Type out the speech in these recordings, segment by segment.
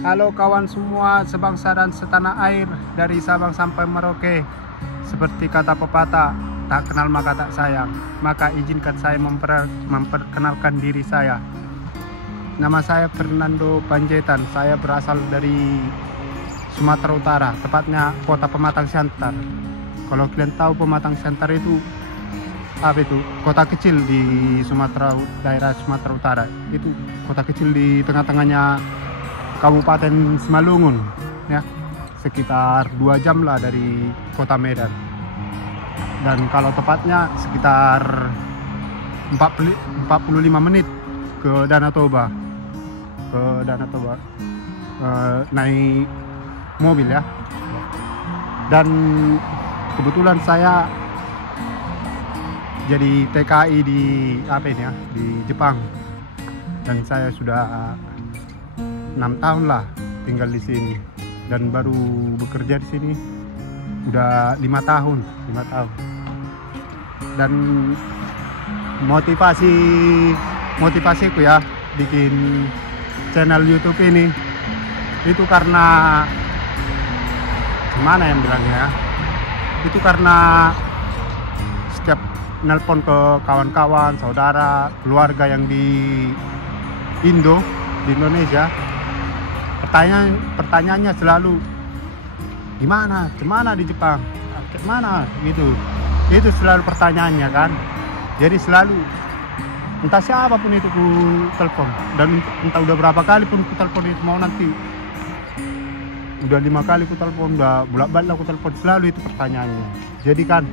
Halo kawan semua sebangsa dan setanah air dari Sabang sampai Merauke. Seperti kata pepatah, tak kenal maka tak sayang. Maka izinkan saya memperkenalkan diri saya. Nama saya Fernando Panjaitan. Saya berasal dari Sumatera Utara, tepatnya kota Pematang Siantar. Kalau kalian tahu Pematang Siantar itu apa itu? Kota kecil di Sumatera, daerah Sumatera Utara. Itu kota kecil di tengah-tengahnya Kabupaten Simalungun, ya, sekitar 2 jam lah dari kota Medan. Dan kalau tepatnya sekitar 45 menit ke Danau Toba, naik mobil ya. Dan kebetulan saya jadi TKI di di Jepang, dan saya sudah 6 tahun lah tinggal di sini, dan baru bekerja di sini udah 5 tahun. Dan motivasiku ya bikin channel YouTube ini itu karena gimana yang bilangnya ya, itu karena setiap nelpon ke kawan-kawan, saudara, keluarga yang di Indonesia, pertanyaannya selalu gimana di Jepang, gimana gitu. Itu selalu pertanyaannya kan. Jadi selalu entah siapapun itu ku telepon, dan entah udah berapa kali pun ku telepon itu, mau nanti udah 5 kali ku telepon, udah bolak-balik aku telepon, selalu itu pertanyaannya. Jadi kan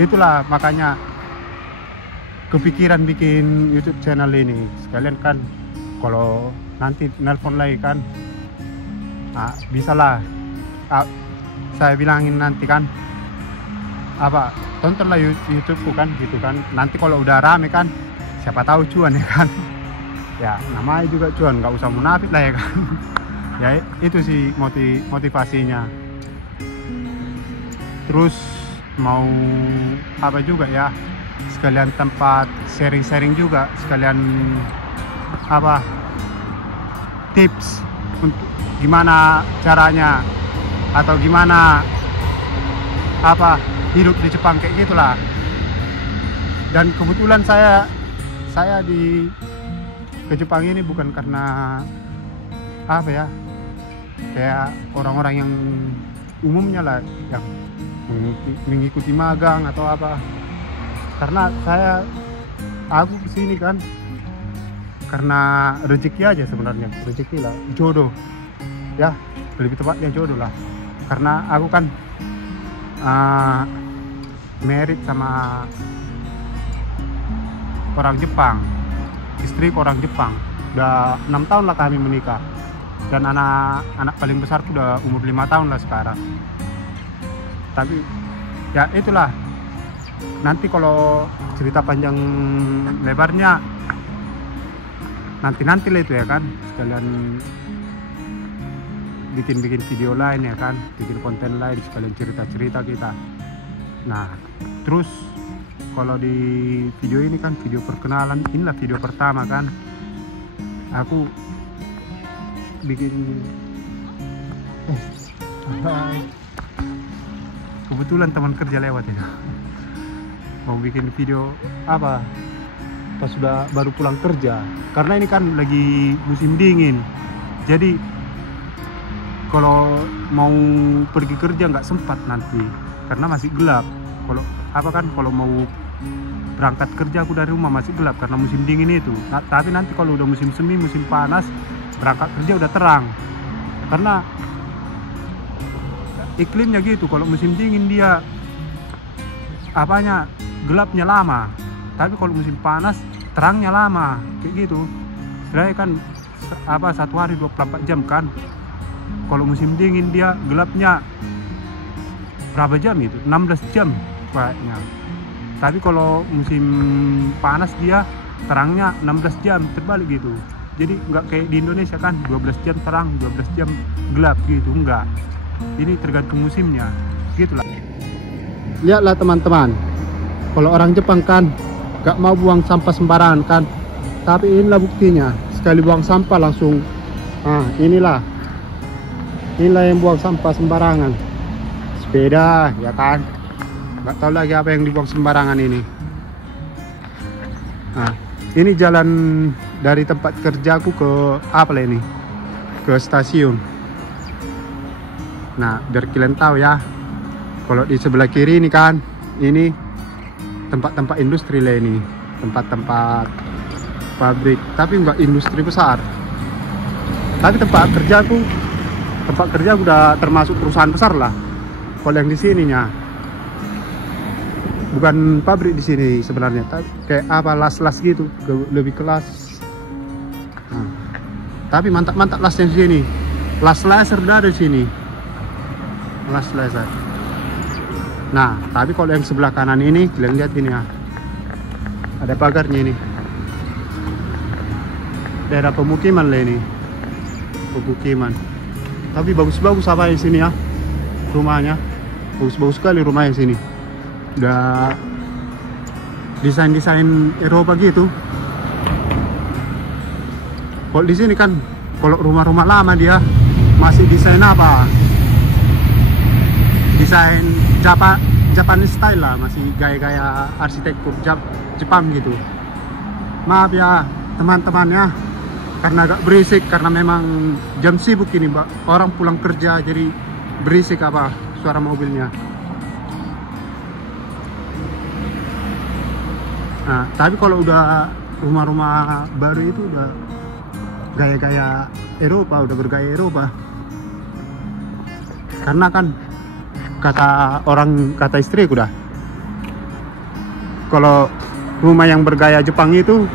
itulah makanya kepikiran bikin YouTube channel ini. Sekalian kan kalau nanti nelpon lagi kan, bisalah saya bilangin nanti kan tontonlah YouTubeku kan gitu kan. Nanti kalau udah rame kan, siapa tahu cuan ya kan. Ya namanya juga cuan, nggak usah munafik lah ya kan. Ya itu sih motivasinya. Terus mau apa juga ya, sekalian tempat sharing juga, sekalian tips untuk gimana caranya atau gimana hidup di Jepang kayak gitulah. Dan kebetulan saya ke Jepang ini bukan karena kayak orang-orang yang umumnya lah, yang mengikuti magang atau apa. Karena aku kesini kan karena rezeki aja sebenarnya, rezeki lah, jodoh ya, lebih tepatnya jodoh lah. Karena aku kan married sama orang Jepang, istri orang Jepang, udah 6 tahun lah kami menikah, dan anak paling besar udah umur 5 tahun lah sekarang. Tapi ya itulah, nanti kalau cerita panjang lebarnya nanti lah itu ya kan, sekalian bikin video lain ya kan, bikin konten lain, sekalian cerita kita. Nah terus kalau di video ini kan video perkenalan, inilah video pertama kan aku bikin kebetulan teman kerja lewat ya, mau bikin video pas sudah baru pulang kerja, karena ini kan lagi musim dingin. Jadi kalau mau pergi kerja nggak sempat nanti karena masih gelap. Kalau mau berangkat kerja aku dari rumah masih gelap karena musim dingin itu. Tapi nanti kalau udah musim semi, musim panas, berangkat kerja udah terang. Karena iklimnya gitu, kalau musim dingin dia gelapnya lama, tapi kalau musim panas terangnya lama kayak gitu. Sebenarnya kan 1 hari 24 jam kan. Kalau musim dingin dia gelapnya berapa jam itu? 16 jam kayaknya. Tapi kalau musim panas dia terangnya 16 jam terbalik gitu. Jadi nggak kayak di Indonesia kan 12 jam terang, 12 jam gelap gitu, enggak. Ini tergantung musimnya gitulah. Lihatlah teman-teman, kalau orang Jepang kan gak mau buang sampah sembarangan kan, tapi inilah buktinya. sekali buang sampah langsung. Inilah yang buang sampah sembarangan. Sepeda, ya kan? Nggak tahu lagi apa yang dibuang sembarangan ini. Ini jalan dari tempat kerjaku ke apa lah ini? Ke stasiun. Nah, biar kalian tahu ya. Kalau di sebelah kiri ini kan, ini tempat-tempat industri lah ini. Tempat-tempat pabrik, tapi enggak industri besar. Tapi tempat kerjaku udah termasuk perusahaan besar lah. Kalau yang di sininya bukan pabrik di sini sebenarnya, tapi kayak apa las-las gitu, lebih kelas. Tapi mantap-mantap lasnya di sini. Las laser ada di sini. Las laser. Nah, tapi kalau yang sebelah kanan ini, kalian lihat ini ya. Ada pagarnya ini. Daerah pemukiman lah ini. Pemukiman. Tapi bagus-bagus apa yang sini ya. Rumahnya. Bagus-bagus sekali rumahnya sini. Udah desain-desain Eropa gitu. Kalau di sini kan, kalau rumah-rumah lama dia masih desain apa? Desain Japanese style lah, masih gaya-gaya arsitektur Jepang gitu. Maaf ya teman-teman ya, karena agak berisik, karena memang jam sibuk ini Mbak. Orang pulang kerja jadi berisik apa suara mobilnya. Nah, tapi kalau udah rumah-rumah baru itu udah gaya-gaya Eropa, udah bergaya Eropa. Karena kan kata istriku dah, kalau rumah yang bergaya Jepang itu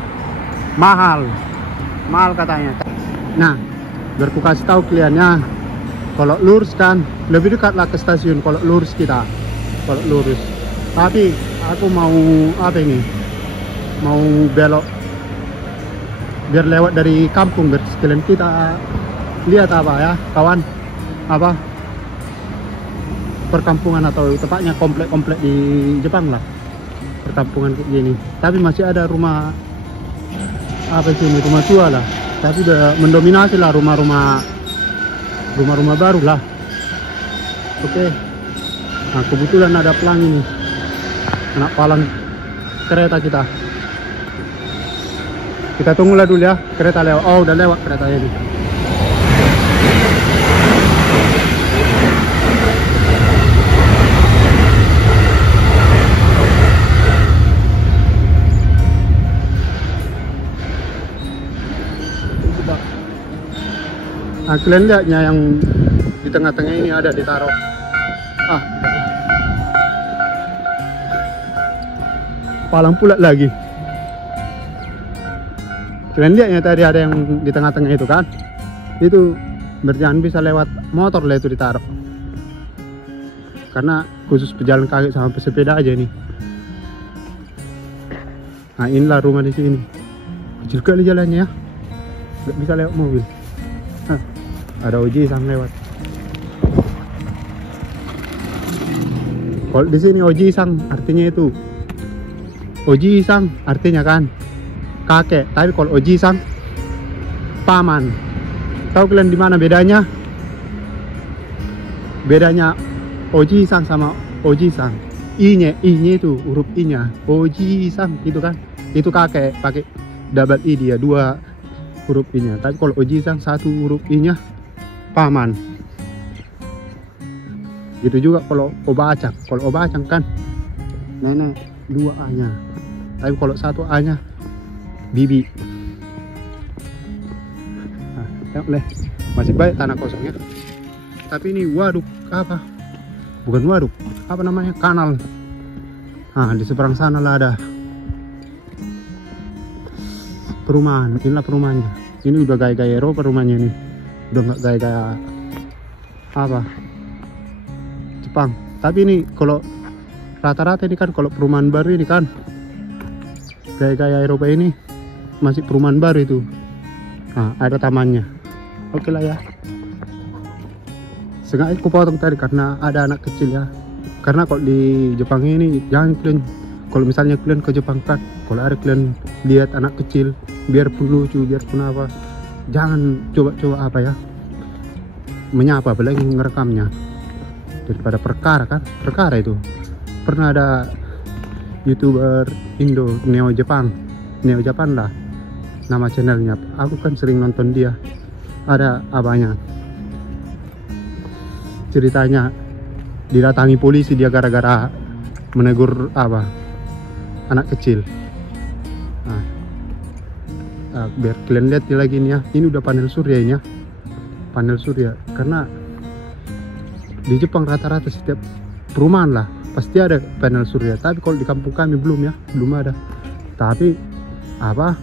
mahal katanya. Nah, biar ku kasih tahu kaliannya, kalau lurus kan lebih dekat lah ke stasiun kalau lurus kita, kalau lurus. Tapi aku mau apa ini, mau belok biar lewat dari kampung, biar sekalian kita lihat apa ya kawan, apa perkampungan atau tepatnya komplek-komplek di Jepang lah, perkampungan kayak gini. Tapi masih ada rumah apa sih ini, rumah tua lah, tapi udah mendominasi lah rumah-rumah baru lah. Oke. Nah, kebetulan ada pelangi nih, anak palang kereta kita tunggulah dulu ya, kereta lewat. Oh, udah lewat keretanya nih. Nah, kalian lihatnya yang di tengah-tengah ini ada ditaruh. Palang pula lagi. Kalian lihatnya tadi ada yang di tengah-tengah itu kan? Itu berjalan bisa lewat motor lah itu ditaruh. Karena khusus pejalan kaki sama pesepeda aja nih. Nah, inilah rumah di sini. Kecil kali jalannya ya. Nggak bisa lewat mobil. Ada Oji sang lewat. Kalau di sini Oji sang artinya itu, Oji sang artinya kan kakek, tapi kalau Oji sang paman. Tahu kalian di mana bedanya? Bedanya Oji sang sama Oji sang. I-nya itu huruf I-nya. Oji sang itu kan, itu kakek pakai double I, dia dua huruf I-nya. Tapi kalau Oji sang satu huruf I-nya, paman. Gitu juga kalau Obacang. Kalau Obacang kan nenek, dua A-nya. Tapi kalau satu A-nya bibi. Nah, tengok leh, masih banyak tanah kosongnya. Tapi ini waduk apa? Bukan waduk, apa namanya? Kanal. Nah, di seberang sana lah ada perumahan. Inilah perumahannya. Ini udah gaya-gaya Eropa rumahnya nih. Udah nggak gaya-gaya apa Jepang. Tapi ini kalau rata-rata ini kan, kalau perumahan baru ini kan gaya-gaya Eropa ini masih perumahan baru itu. Nah, ada tamannya. Oke lah ya. Sengaja aku potong tadi karena ada anak kecil ya. Karena kalau di Jepang ini jangan kalian, kalau misalnya kalian ke Jepang kan, kalau ada kalian lihat anak kecil, biarpun lucu, biarpun apa, jangan coba-coba apa ya, menyapa apalagi ngerekamnya, daripada perkara itu. Pernah ada YouTuber Indo, Neo Japan lah nama channelnya, aku kan sering nonton dia. Ada apanya, ceritanya didatangi polisi dia gara-gara menegur apa anak kecil. Biar kalian lihat lagi nih ya, ini udah panel surya ini ya, panel surya. Karena di Jepang rata-rata setiap perumahan lah pasti ada panel surya, tapi kalau di kampung kami belum ada. Tapi apa,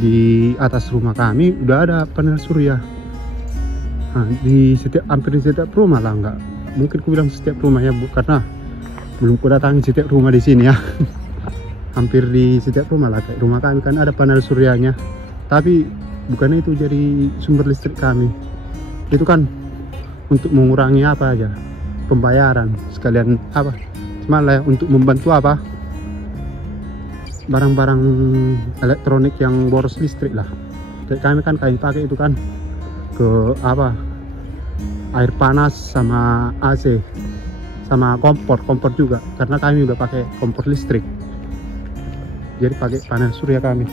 di atas rumah kami udah ada panel surya. Di hampir di setiap rumah lah, nggak mungkin ku bilang setiap rumah ya, karena belum ku datangi setiap rumah di sini ya. Hampir di setiap rumah lah, kayak rumah kami kan ada panel suryanya, tapi bukannya itu jadi sumber listrik kami. Itu kan untuk mengurangi apa aja, pembayaran sekalian apa, cuma lah untuk membantu apa, barang-barang elektronik yang boros listrik lah. Kayak kami pakai itu kan ke apa, air panas sama AC sama kompor juga, karena kami udah pakai kompor listrik, jadi pakai panel surya kami.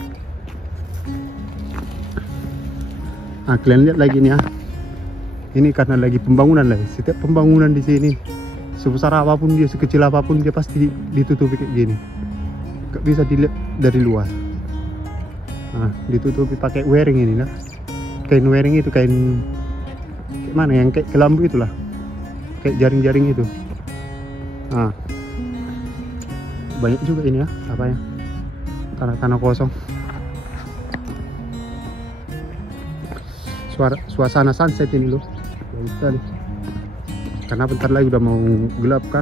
Kalian lihat lagi nih ya, ini karena lagi pembangunan lah. Setiap pembangunan di sini, sebesar apapun dia, sekecil apapun dia, pasti ditutupi kayak gini, gak bisa dilihat dari luar. Ditutupi pakai wiring ini lah, kain wiring itu, kain mana yang kayak kelambu itulah, kayak jaring-jaring itu. Banyak juga ini ya, apa ya, tanah-tanah kosong. Suasana sunset ini loh, bagus sekali. Karena bentar lagi udah mau gelap kan.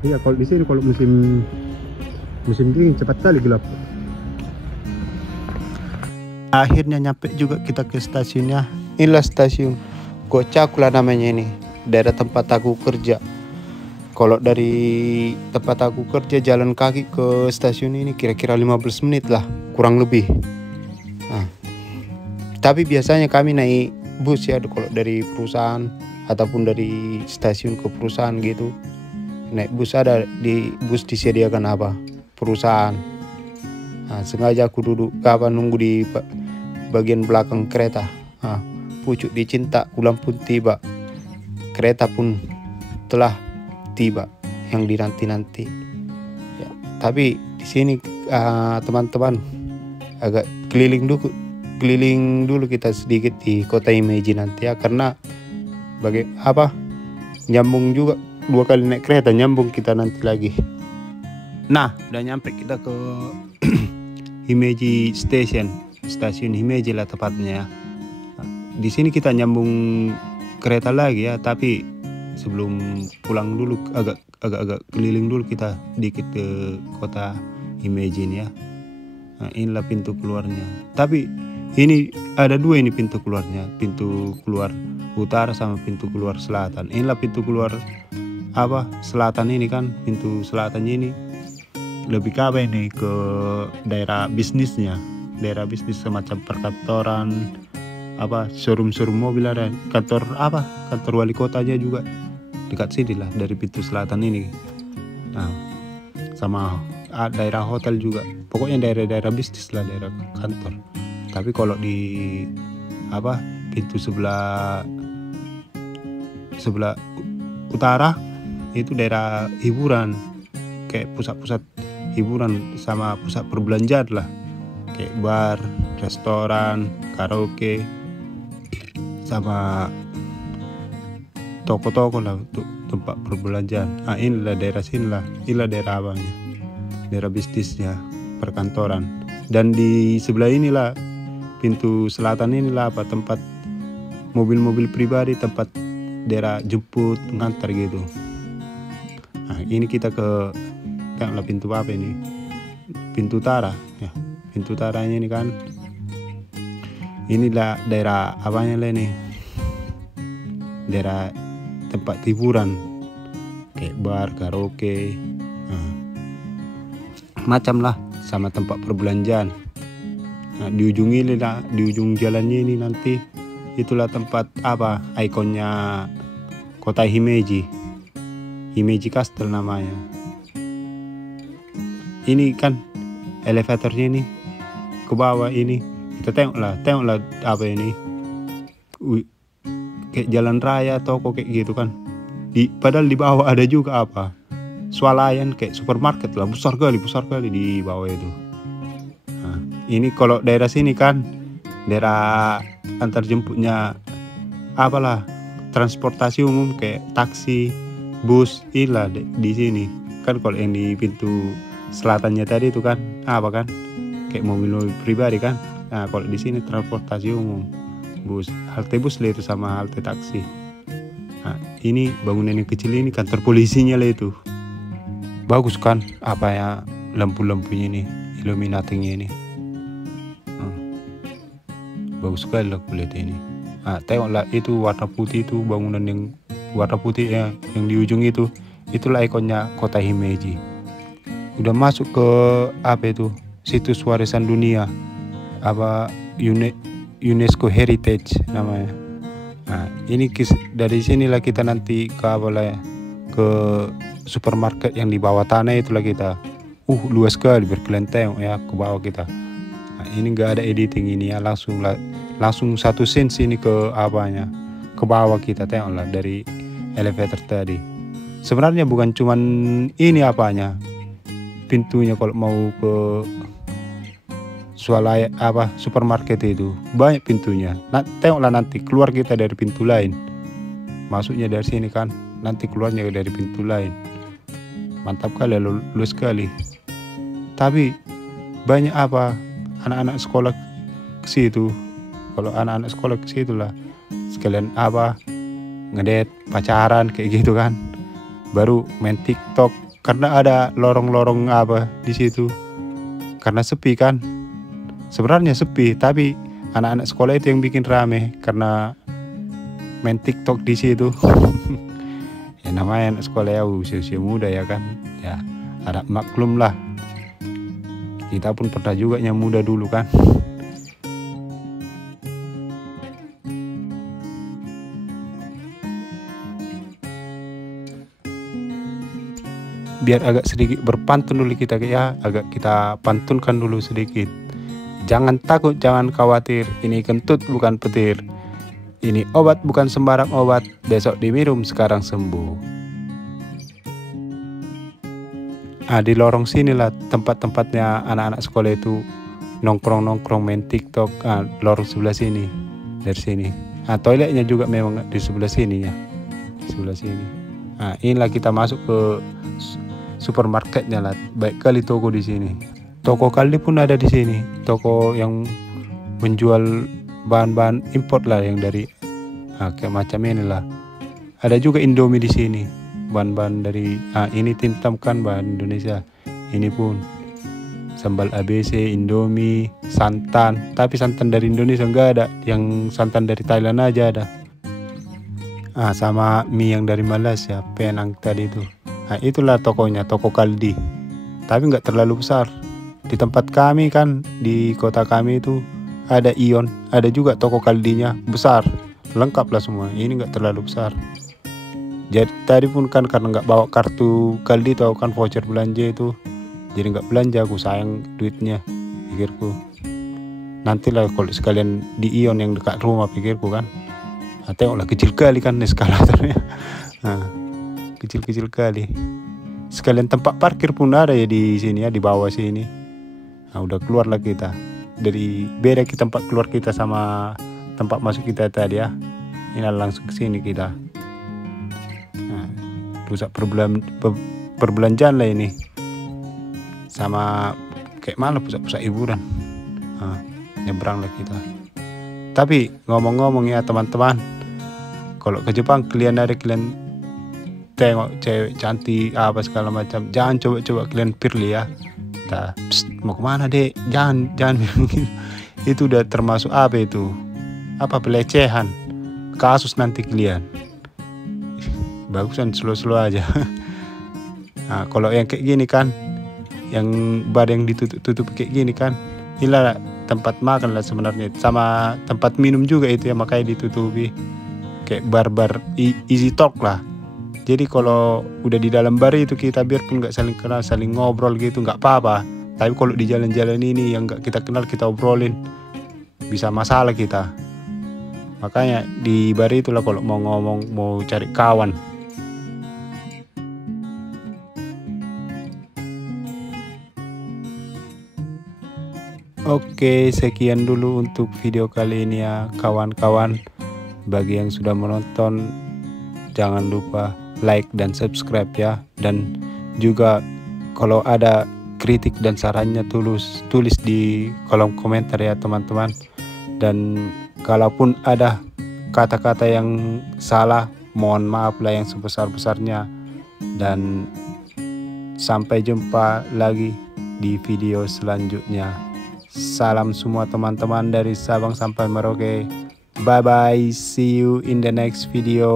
Iya, kalau di sini kalau musim dingin cepat sekali gelap. Akhirnya nyampe juga kita ke stasiunnya. Inilah stasiun Gocakula namanya ini, daerah tempat aku kerja. Kalau dari tempat aku kerja jalan kaki ke stasiun ini kira-kira 15 menit lah, kurang lebih. Tapi biasanya kami naik bus ya, kalau dari perusahaan ataupun dari stasiun ke perusahaan gitu. Naik bus, ada di bus disediakan apa, perusahaan. Sengaja aku duduk nunggu di bagian belakang kereta. Pucuk dicinta, ulang pun tiba, kereta pun telah tiba yang dinanti-nanti ya. Tapi di sini teman-teman agak keliling dulu kita sedikit di kota Himeji nanti ya, karena nyambung juga 2 kali naik kereta, nyambung kita nanti lagi. Nah, udah nyampe kita ke Himeji stasiun Himeji lah tepatnya ya. Di sini kita nyambung kereta lagi ya, tapi sebelum pulang dulu agak keliling dulu kita dikit ke kota Himeji ini ya. Inilah pintu keluarnya. Tapi ini ada 2 ini pintu keluarnya, pintu keluar utara sama pintu keluar selatan. Inilah pintu keluar selatan ini kan, pintu selatan ini lebih ke ini, ke daerah bisnisnya, daerah bisnis semacam perkantoran, showroom mobil, ada kantor wali kotanya juga dekat sini lah dari pintu selatan ini. Sama daerah hotel juga, pokoknya daerah bisnis lah, daerah kantor. Tapi kalau di pintu sebelah utara itu daerah hiburan, kayak pusat-pusat hiburan sama pusat perbelanjaan lah, kayak bar, restoran, karaoke, sama toko-toko lah untuk tempat perbelanjaan. Inilah daerah sini lah, inilah daerah daerah bisnisnya, perkantoran. Dan di sebelah inilah pintu selatan inilah tempat mobil-mobil pribadi, tempat daerah jemput ngantar gitu. Ini kita ke pintu ini, pintu utara ya. Pintu utaranya ini kan, inilah daerah ini, daerah tempat hiburan kayak bar, karaoke, macam lah, sama tempat perbelanjaan. Nah, di ujung ini lah, di ujung jalannya ini nanti itulah tempat apa ikonnya kota Himeji, Himeji Castle namanya. Ini kan elevatornya ini ke bawah ini, kita tengoklah apa ini, kayak jalan raya toko kayak gitu kan. Padahal di bawah ada juga apa swalayan kayak supermarket lah, besar kali di bawah itu. Nah, ini kalau daerah sini kan daerah antar jemputnya apalah transportasi umum kayak taksi, bus, ilah di sini kan. Kalau yang di pintu selatannya tadi itu kan apa kan kayak mobil pribadi kan. Nah, kalau di sini transportasi umum, bus, halte bus lah itu sama halte taksi. Nah, ini bangunan yang kecil ini kantor polisinya lah itu. Bagus kan apa ya lampu-lampunya ini, illuminatingnya ini. Bagus sekali lah kulihat ini. Nah, tengoklah itu warna putih itu, bangunan yang warna putih ya, yang di ujung itu, itulah ikonnya kota Himeji. Udah masuk ke apa itu situs warisan dunia apa UNESCO Heritage namanya. Nah, ini dari sinilah kita nanti ke apa lah ya, ke supermarket yang di bawah tanah itulah kita. Luas sekali berkelenteng ya ke bawah kita. Nah, ini nggak ada editing ini ya, langsung satu sense ini ke apanya, ke bawah kita. Tengoklah dari elevator tadi. Sebenarnya bukan cuman ini apanya pintunya kalau mau ke swalaya apa supermarket itu banyak pintunya. Nah, tengoklah nanti keluar kita dari pintu lain, masuknya dari sini kan, nanti keluarnya dari pintu lain. Mantap kali, lulus sekali. Tapi banyak apa anak-anak sekolah ke situ. Kalau anak-anak sekolah ke situ lah sekalian apa ngedet, pacaran kayak gitu kan, baru main TikTok karena ada lorong-lorong apa di situ. Karena sepi kan, sebenarnya sepi, tapi anak-anak sekolah itu yang bikin rame karena main TikTok di situ. Ya namanya anak sekolah ya usia muda ya kan, ya ada maklum lah. Kita pun pernah juga yang muda dulu kan. Biar agak sedikit berpantun dulu kita ya, agak kita pantunkan dulu sedikit. Jangan takut, jangan khawatir, ini kentut bukan petir. Ini obat bukan sembarang obat, besok diminum sekarang sembuh. Di lorong sinilah tempat-tempatnya anak-anak sekolah itu nongkrong-nongkrong main TikTok. Lorong sebelah sini, dari sini. Toiletnya juga memang di sebelah sini ya, di sebelah sini. Inilah kita masuk ke supermarketnya lah. Baik kali toko di sini. Toko kali pun ada di sini. Toko yang menjual bahan-bahan import lah yang dari kayak macam inilah. Ada juga Indomie di sini. Bahan-bahan dari ini Tim Tam kan bahan Indonesia. Ini pun sambal ABC, Indomie, santan. Tapi santan dari Indonesia enggak ada. Yang santan dari Thailand aja ada. Sama mie yang dari Malaysia, Penang tadi itu. Itulah tokonya, toko Kaldi. Tapi nggak terlalu besar. Di tempat kami kan, di kota kami itu ada Ion, ada juga toko Kaldinya besar, lengkap lah semua. Ini nggak terlalu besar. Jadi tadi pun kan karena nggak bawa kartu Kaldi atau kan voucher belanja itu, jadi nggak belanja. Aku sayang duitnya, pikirku. Nantilah kalau sekalian di Ion yang dekat rumah, pikirku kan. Tengoklah kecil kali kan eskalatornya. Kecil-kecil kali. Sekalian tempat parkir pun ada ya di sini ya, di bawah sini. Udah keluar lah kita. Dari beda kita tempat keluar kita sama tempat masuk kita tadi ya. Ini langsung ke sini kita. Pusat perbelanjaan lah ini. Sama kayak mana pusat-pusat hiburan. Nyebrang lah kita. Tapi ngomong-ngomong ya teman-teman, kalau ke Jepang kalian tengok cewek cantik apa segala macam, jangan coba-coba kalian pilih ya. Mau kemana dek? Jangan gitu. Itu udah termasuk apa itu? Apa pelecehan? Kasus nanti kalian. Bagusan slow-slow aja. Kalau yang kayak gini kan, yang bar yang ditutup kayak gini kan, inilah tempat makan lah sebenarnya, sama tempat minum juga itu ya, makanya ditutupi kayak bar easy talk lah. Jadi kalau udah di dalam bar itu kita biarpun nggak saling kenal, saling ngobrol gitu nggak apa-apa. Tapi kalau di jalan-jalan ini yang nggak kita kenal kita obrolin, bisa masalah kita. Makanya di bar itulah kalau mau ngomong, mau cari kawan. Oke, sekian dulu untuk video kali ini ya kawan-kawan. Bagi yang sudah menonton, jangan lupa like dan subscribe ya. Dan juga kalau ada kritik dan sarannya tulis di kolom komentar ya teman-teman. Dan kalaupun ada kata-kata yang salah, mohon maaf lah yang sebesar-besarnya. Dan sampai jumpa lagi di video selanjutnya. Salam semua teman-teman dari Sabang sampai Merauke. Bye bye, see you in the next video.